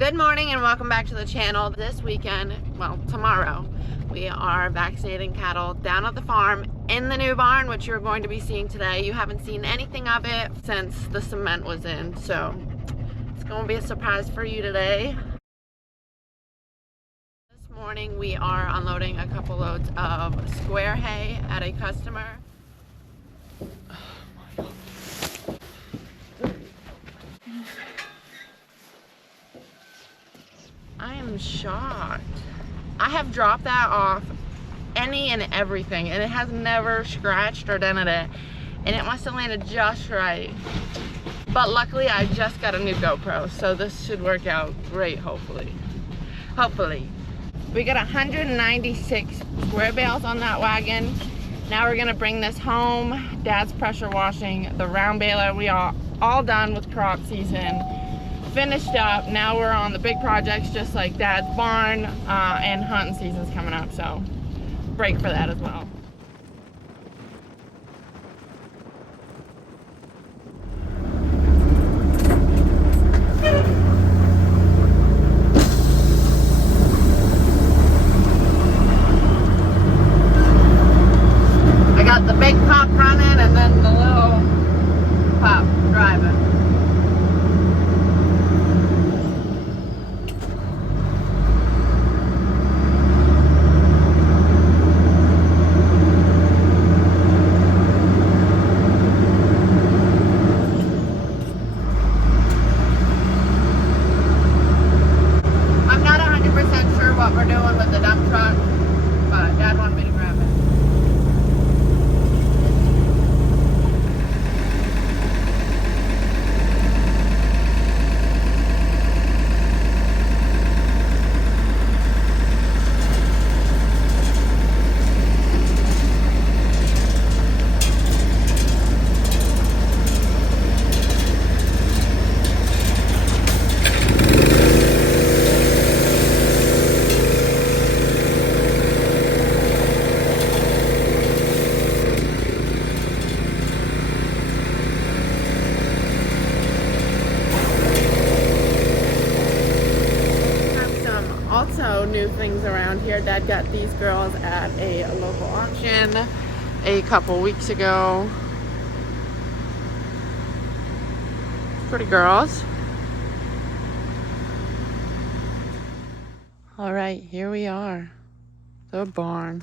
Good morning and welcome back to the channel. This weekend, well, tomorrow, we are vaccinating cattle down at the farm in the new barn, which you're going to be seeing today. You haven't seen anything of it since the cement was in, so it's going to be a surprise for you today. This morning we are unloading a couple loads of square hay at a customer. I am shocked. I have dropped that off any and everything, and it has never scratched or dented it, and it must have landed just right. But luckily I just got a new GoPro, so this should work out great, hopefully. We got 196 square bales on that wagon. Now we're gonna bring this home. Dad's pressure washing the round baler. We are all done with crop season, finished up. Now we're on the big projects, just like Dad's barn, and hunting season's coming up, so break for that as well. I got the big pup running and then the little pup driving. What we're doing with the dump truck, but Dad wanted me to grab it. Also new things around here. Dad got these girls at a local auction a couple weeks ago. Pretty girls. All right, here we are, the barn.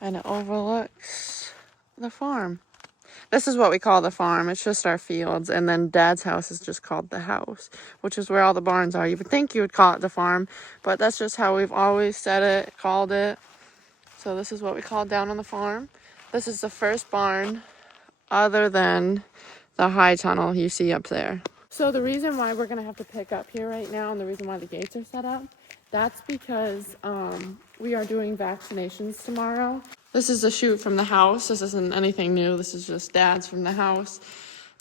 And it overlooks the farm. This is what we call the farm. It's just our fields, and then Dad's house is just called the house, which is where all the barns are. You would think you would call it the farm, but that's just how we've always said it, called it. So this is what we call down on the farm. This is the first barn other than the high tunnel you see up there. So the reason why we're gonna have to pick up here right now, and the reason why the gates are set up, that's because we are doing vaccinations tomorrow. This is a chute from the house. This isn't anything new. This is just Dad's from the house.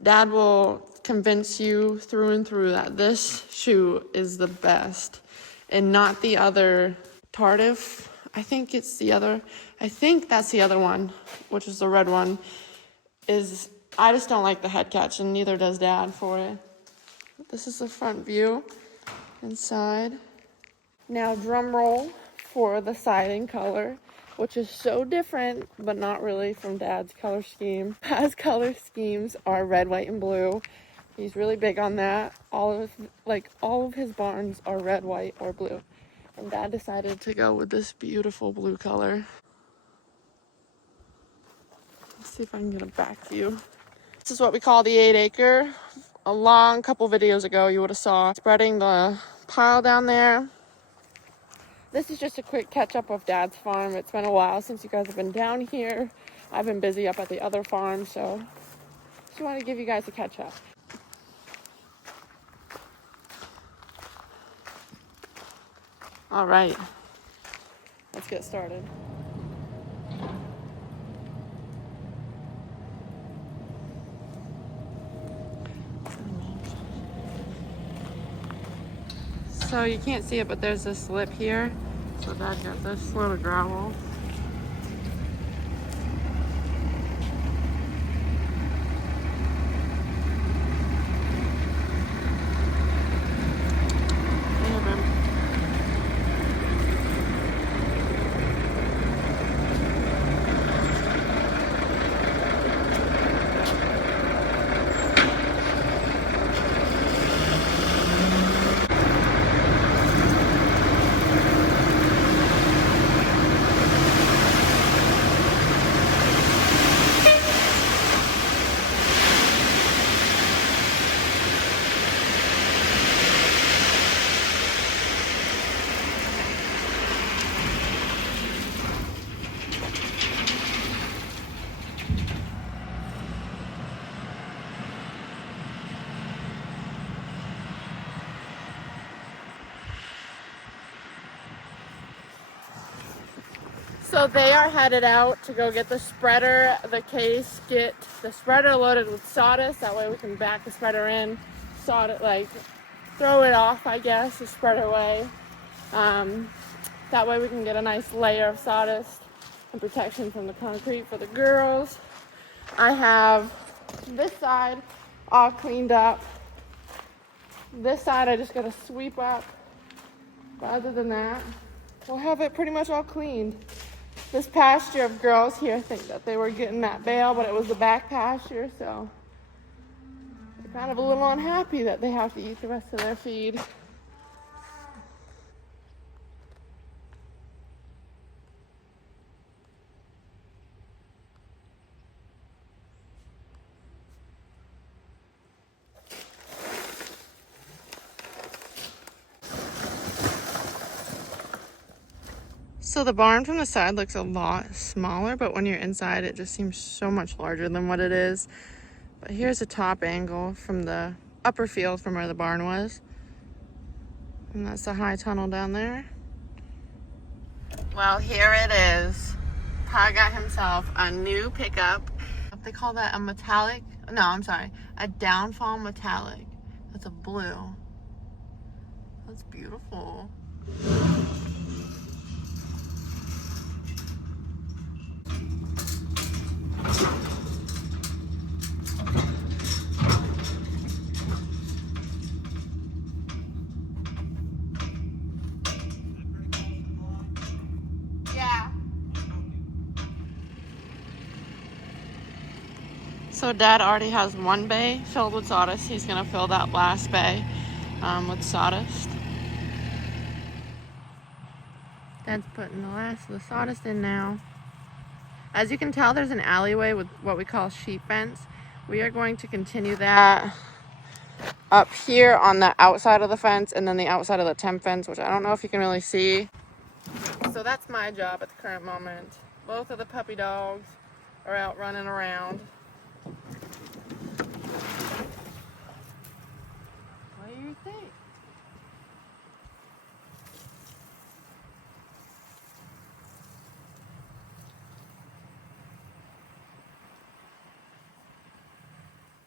Dad will convince you through and through that this chute is the best and not the other Tardif. I think that's the other one, which is the red one. I just don't like the head catch, and neither does Dad for it. This is the front view inside. Now drum roll for the siding color, which is so different, but not really from Dad's color scheme. Dad's color schemes are red, white, and blue. He's really big on that. All of his barns are red, white, or blue. And Dad decided to go with this beautiful blue color. Let's see if I can get a back view. This is what we call the 8-acre. A long couple videos ago, you would have saw spreading the pile down there. This is just a quick catch up of Dad's farm. It's been a while since you guys have been down here. I've been busy up at the other farm, so just wanted to give you guys a catch up. All right, let's get started. So you can't see it, but there's this lip here. So Dad got this load of gravel. So they are headed out to go get the spreader, the case, get the spreader loaded with sawdust. That way we can back the spreader in, sawed it, like throw it off, I guess, the spreader away. That way we can get a nice layer of sawdust and protection from the concrete for the girls. I have this side all cleaned up. This side I just gotta sweep up. But other than that, we'll have it pretty much all cleaned. This pasture of girls here think that they were getting that bale, but it was the back pasture, so they're kind of a little unhappy that they have to eat the rest of their feed. So the barn from the side looks a lot smaller, but when you're inside, it just seems so much larger than what it is. But here's a top angle from the upper field from where the barn was. And that's the high tunnel down there. Well, here it is. Pa got himself a new pickup. They call that a metallic, no, I'm sorry, a downfall metallic. That's a blue. That's beautiful. So Dad already has one bay filled with sawdust. He's gonna fill that last bay with sawdust. Dad's putting the last of the sawdust in now. As you can tell, there's an alleyway with what we call sheep fence. We are going to continue that up here on the outside of the fence and then the outside of the temp fence, which I don't know if you can really see. So that's my job at the current moment. Both of the puppy dogs are out running around. What do you think?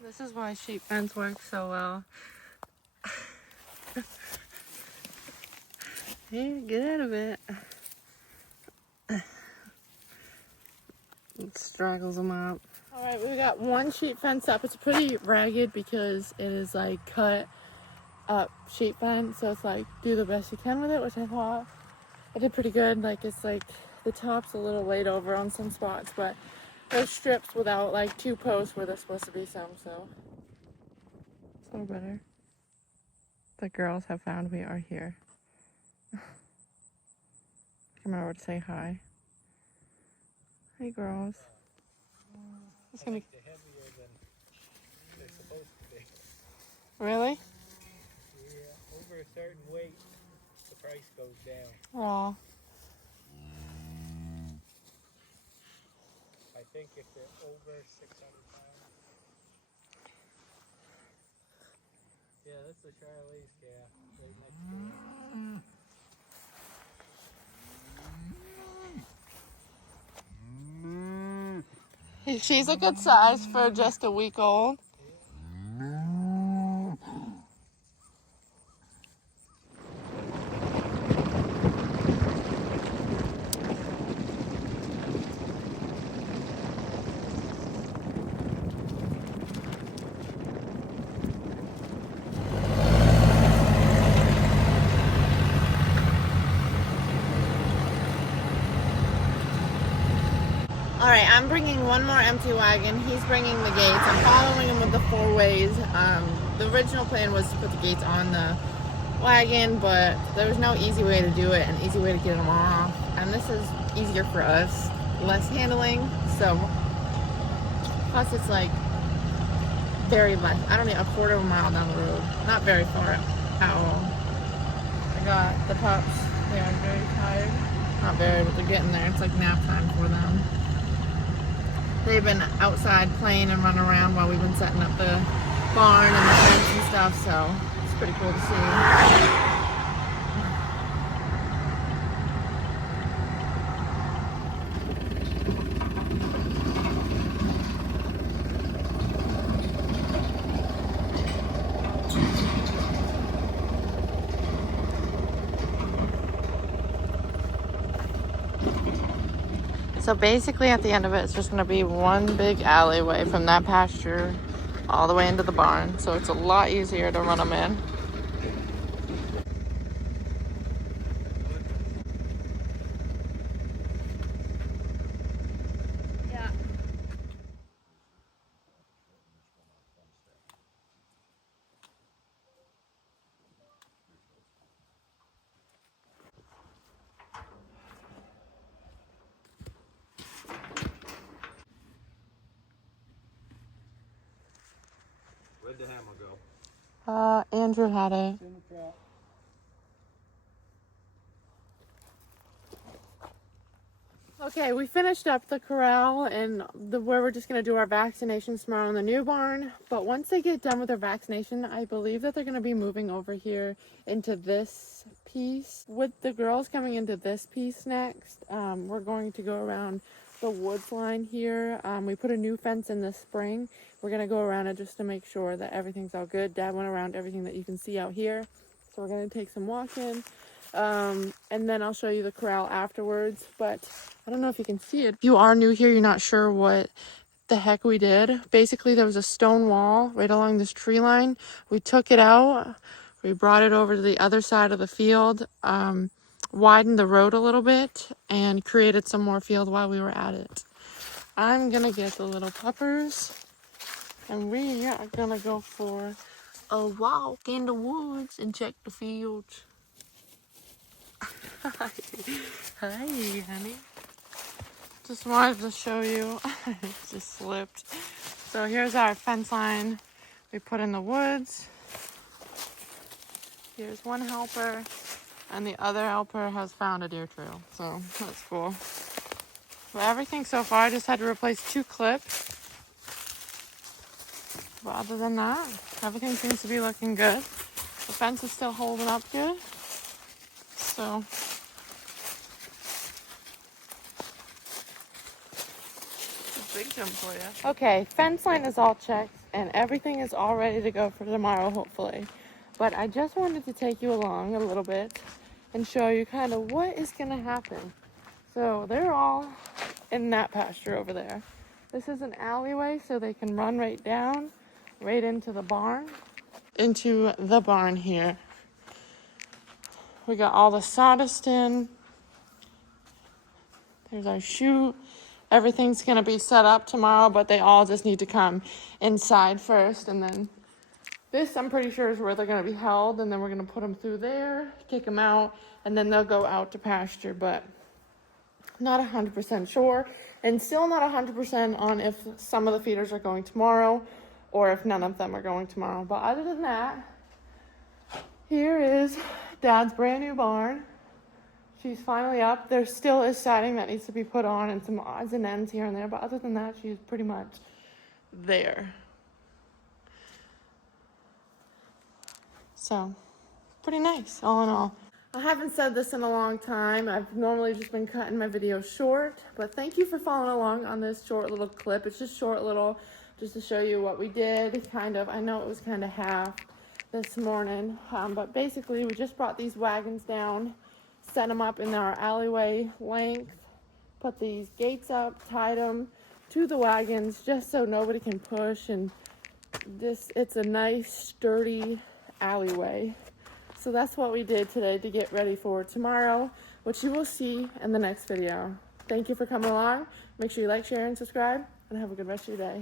This is why sheep fence works so well. Here, get out of it. It straggles them up. All right, we got one sheep fence up. It's pretty ragged because it is like cut up sheep fence. So it's like do the best you can with it, which I thought I did pretty good. Like it's like the top's a little laid over on some spots, but there's strips without like two posts where there's supposed to be some, so it's a little better. The girls have found we are here. Come over to say hi. Hey girls. It's gonna be heavier than they're supposed to be. Really? Yeah, over a certain weight, the price goes down. Aw. I think if they're over 600 pounds. Yeah, that's the Charlie's calf right next to it. She's a good size for just a week old. All right, I'm bringing one more empty wagon. He's bringing the gates. I'm following him with the 4 ways. The original plan was to put the gates on the wagon, but there was no easy way to do it, an easy way to get them off. And this is easier for us, less handling. So, plus it's like very less. I don't know, a quarter of a mile down the road. Not very far at all. I got the pups. They are very tired. Not very, but they're getting there. It's like nap time for them. They've been outside playing and running around while we've been setting up the barn and the fence and stuff, so it's pretty cool to see. So basically at the end of it, it's just gonna be one big alleyway from that pasture all the way into the barn. So it's a lot easier to run them in. Yeah. Where'd the hammer go? Andrew had it. It's in the truck. Okay, we finished up the corral and where we're just gonna do our vaccinations tomorrow in the new barn. But once they get done with their vaccination, I believe that they're gonna be moving over here into this piece. With the girls coming into this piece next, we're going to go around the woods line here. We put a new fence in this spring. We're gonna go around it just to make sure that everything's all good. Dad went around everything that you can see out here. So we're gonna take some walking. And then I'll show you the corral afterwards, but I don't know if you can see it. If you are new here, you're not sure what the heck we did. Basically, there was a stone wall right along this tree line. We took it out. We brought it over to the other side of the field, widened the road a little bit, and created some more field while we were at it. I'm gonna get the little puppers, and we are gonna go for a walk in the woods and check the fields. Hi, honey. Just wanted to show you. It just slipped. So here's our fence line we put in the woods. Here's one helper, and the other helper has found a deer trail. So that's cool. But everything so far, I just had to replace 2 clips. But other than that, everything seems to be looking good. The fence is still holding up good. So big jump for you. Okay, fence line is all checked and everything is all ready to go for tomorrow, hopefully. But I just wanted to take you along a little bit and show you kind of what is going to happen. So they're all in that pasture over there. This is an alleyway so they can run right down, right into the barn. Into the barn here. We got all the sawdust in. There's our chute. Everything's gonna be set up tomorrow, but they all just need to come inside first. And then this, I'm pretty sure, is where they're gonna be held. And then we're gonna put them through there, kick them out, and then they'll go out to pasture. But not 100% sure. And still not 100% on if some of the feeders are going tomorrow or if none of them are going tomorrow. But other than that, here is Dad's brand new barn. She's finally up. There still is siding that needs to be put on and some odds and ends here and there. But other than that, she's pretty much there. So, pretty nice, all in all. I haven't said this in a long time. I've normally just been cutting my videos short. But thank you for following along on this short little clip. It's just short little, just to show you what we did. Kind of, I know it was kind of half this morning. But basically, we just brought these wagons down. Set them up in our alleyway length, put these gates up, tied them to the wagons just so nobody can push, and it's a nice sturdy alleyway. So that's what we did today to get ready for tomorrow, which you will see in the next video. Thank you for coming along. Make sure you like, share, and subscribe, and have a good rest of your day.